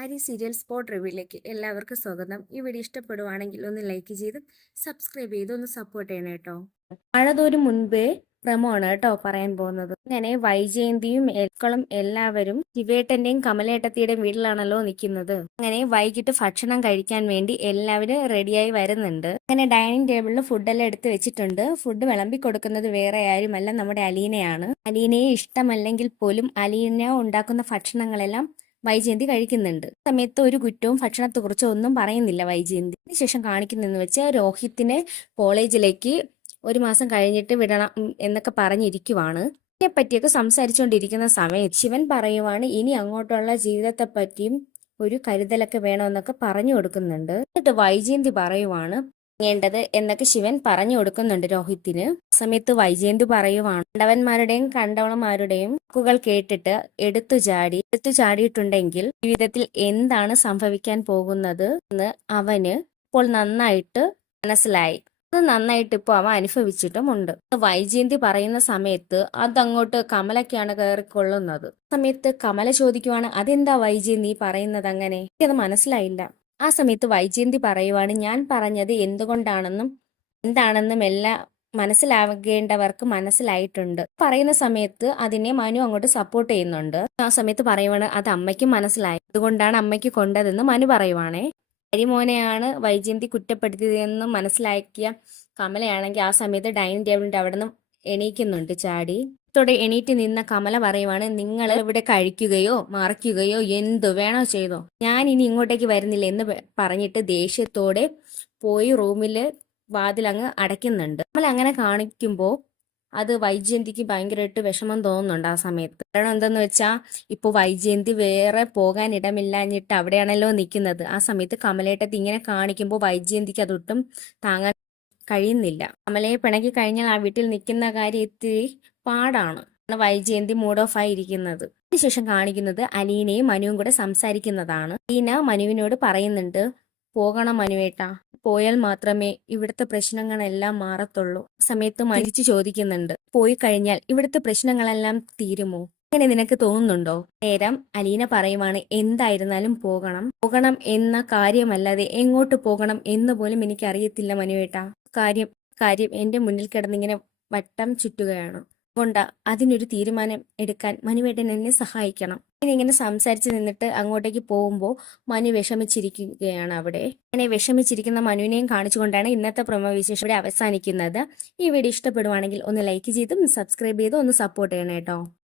Arya serial spot റിവ്യൂയിലേക്ക് എല്ലാവർക്കും സ്വാഗതം. ഈ വീഡിയോ ഇഷ്ടപ്പെടുവാണെങ്കിൽ ഒന്ന് ലൈക്ക് ചെയ്ത് സബ്സ്ക്രൈബ് ചെയ്ത് ഒന്ന് സപ്പോർട്ട് ചെയ്യണം കേട്ടോ. മഴതോരും മുൻപേ പ്രമോ ആണ് കേട്ടോ പറയാൻ പോകുന്നത്. അങ്ങനെ വൈജയന്തിയും എൽക്കളും എല്ലാവരും ശിവേട്ടന്റെയും കമലേട്ടത്തിയുടെയും വീട്ടിലാണല്ലോ നിൽക്കുന്നത്. അങ്ങനെ വൈകിട്ട് ഭക്ഷണം കഴിക്കാൻ വേണ്ടി എല്ലാവരും റെഡിയായി വരുന്നുണ്ട്. അങ്ങനെ ഡൈനിങ് ടേബിളിൽ ഫുഡെല്ലാം എടുത്ത് വെച്ചിട്ടുണ്ട്. ഫുഡ് വിളമ്പി കൊടുക്കുന്നത് വേറെ ആരുമല്ല, നമ്മുടെ അലീനയാണ്. അലീനയെ ഇഷ്ടമല്ലെങ്കിൽ പോലും അലീന ഉണ്ടാക്കുന്ന ഭക്ഷണങ്ങളെല്ലാം വൈജയന്തി കഴിക്കുന്നുണ്ട്. സമയത്ത് ഒരു കുറ്റവും ഭക്ഷണത്തെക്കുറിച്ച് ഒന്നും പറയുന്നില്ല വൈജയന്തി. അതിനുശേഷം കാണിക്കുന്നതെന്ന് വെച്ചാൽ രോഹിത്തിനെ കോളേജിലേക്ക് 1 മാസം കഴിഞ്ഞിട്ട് വിടണം എന്നൊക്കെ പറഞ്ഞിരിക്കുവാണ്. ഇതിനെ പറ്റിയൊക്കെ സംസാരിച്ചുകൊണ്ടിരിക്കുന്ന സമയത്ത് ശിവൻ പറയുവാണ് ഇനി അങ്ങോട്ടുള്ള ജീവിതത്തെ പറ്റിയും ഒരു കരുതലൊക്കെ വേണമെന്നൊക്കെ പറഞ്ഞു കൊടുക്കുന്നുണ്ട്. എന്നിട്ട് വൈജയന്തി പറയുവാണ് േണ്ടത് എന്നൊക്കെ ശിവൻ പറഞ്ഞു കൊടുക്കുന്നുണ്ട് രോഹിത്തിന്. സമയത്ത് വൈജയന്തി പറയുവാണ് കണ്ടവന്മാരുടെയും കണ്ടവളമാരുടെയും വാക്കുകൾ കേട്ടിട്ട് എടുത്തു ചാടിയിട്ടുണ്ടെങ്കിൽ ജീവിതത്തിൽ എന്താണ് സംഭവിക്കാൻ പോകുന്നത് എന്ന് അവന് ഇപ്പോൾ നന്നായിട്ട് മനസ്സിലായി. അത് നന്നായിട്ട് ഇപ്പോൾ അവൻ അനുഭവിച്ചിട്ടുമുണ്ട്. വൈജയന്തി പറയുന്ന സമയത്ത് അതങ്ങോട്ട് കമലക്കാണ് കയറിക്കൊള്ളുന്നത്. സമയത്ത് കമല ചോദിക്കുവാണ് അതെന്താ വൈജയന്തി പറയുന്നത് അങ്ങനെ? എനിക്കത് മനസ്സിലായില്ല. ആ സമയത്ത് വൈജയന്തി പറയുവാണ് ഞാൻ പറഞ്ഞത് എന്തുകൊണ്ടാണെന്നും എന്താണെന്നും എല്ലാം മനസ്സിലാകേണ്ടവർക്ക് മനസ്സിലായിട്ടുണ്ട്. പറയുന്ന സമയത്ത് അതിനെ മനു അങ്ങോട്ട് സപ്പോർട്ട് ചെയ്യുന്നുണ്ട്. ആ സമയത്ത് പറയുവാണ് അത് അമ്മയ്ക്കും മനസ്സിലായി, അതുകൊണ്ടാണ് അമ്മയ്ക്ക് കൊണ്ടതെന്ന് മനു പറയുവാണേ. ഹരിമോനെയാണ് വൈജയന്തി കുറ്റപ്പെടുത്തിയതെന്ന് മനസ്സിലാക്കിയ കമലയാണെങ്കിൽ ആ സമയത്ത് ഡൈനിങ് ടേബിളിന്റെ അവിടെ നിന്ന് എണീക്കുന്നുണ്ട് ചാടി. ത്തോടെ എണീറ്റ് നിന്ന കമല പറയുവാണ് നിങ്ങൾ ഇവിടെ കഴിക്കുകയോ മറിക്കുകയോ എന്തു വേണോ ചെയ്തോ, ഞാൻ ഇനി ഇങ്ങോട്ടേക്ക് വരുന്നില്ല എന്ന് പറഞ്ഞിട്ട് ദേഷ്യത്തോടെ പോയി റൂമില് വാതിലങ്ങ് അടയ്ക്കുന്നുണ്ട്. കമല അങ്ങനെ കാണിക്കുമ്പോൾ അത് വൈജയന്തിക്ക് ഭയങ്കരമായിട്ട് വിഷമം തോന്നുന്നുണ്ട് ആ സമയത്ത്. കാരണം എന്തെന്ന് വെച്ചാൽ ഇപ്പോൾ വൈജയന്തി വേറെ പോകാൻ ഇടമില്ലാഞ്ഞിട്ട് അവിടെയാണല്ലോ നിൽക്കുന്നത്. ആ സമയത്ത് കമലേട്ടത്തി ഇങ്ങനെ കാണിക്കുമ്പോൾ വൈജയന്തിക്ക് അതൊട്ടും താങ്ങാൻ കഴിയുന്നില്ല. കമലയെ പിണക്കി കഴിഞ്ഞാൽ ആ വീട്ടിൽ നിൽക്കുന്ന കാര്യം ഇത്തിരി പാടാണ്. വൈജയന്തി മൂഡ് ഓഫ് ആയിരിക്കുന്നത്. അതിനുശേഷം കാണിക്കുന്നത് അലീനയും മനുവും കൂടെ സംസാരിക്കുന്നതാണ്. അലീന മനുവിനോട് പറയുന്നുണ്ട് പോകണം മനുവേട്ടാ, പോയാൽ മാത്രമേ ഇവിടുത്തെ പ്രശ്നങ്ങളെല്ലാം മാറത്തുള്ളൂ. സമയത്ത് മരിച്ചു ചോദിക്കുന്നുണ്ട് പോയി കഴിഞ്ഞാൽ ഇവിടുത്തെ പ്രശ്നങ്ങളെല്ലാം തീരുമോ? അങ്ങനെ നിനക്ക് തോന്നുന്നുണ്ടോ? നേരം അലീന പറയുവാണ് എന്തായിരുന്നാലും പോകണം എന്ന കാര്യമല്ലാതെ എങ്ങോട്ട് പോകണം എന്ന് പോലും എനിക്ക് അറിയത്തില്ല മനുവേട്ടാ. കാര്യം എന്റെ മുന്നിൽ കിടന്നിങ്ങനെ വട്ടം ചുറ്റുകയാണ്. അതുകൊണ്ട് അതിനൊരു തീരുമാനം എടുക്കാൻ മനുവേട്ടൻ എന്നെ സഹായിക്കണം. ഇങ്ങനെ സംസാരിച്ച് നിന്നിട്ട് അങ്ങോട്ടേക്ക് പോകുമ്പോൾ മനു വിഷമിച്ചിരിക്കുകയാണ് അവിടെ. അങ്ങനെ വിഷമിച്ചിരിക്കുന്ന മനുവിനെയും കാണിച്ചുകൊണ്ടാണ് ഇന്നത്തെ പ്രൊമോ വിശേഷം ഇവിടെ അവസാനിക്കുന്നത്. ഈ വീഡിയോ ഇഷ്ടപ്പെടുവാണെങ്കിൽ ഒന്ന് ലൈക്ക് ചെയ്തും സബ്സ്ക്രൈബ് ചെയ്തും ഒന്ന് സപ്പോർട്ട് ചെയ്യണം കേട്ടോ.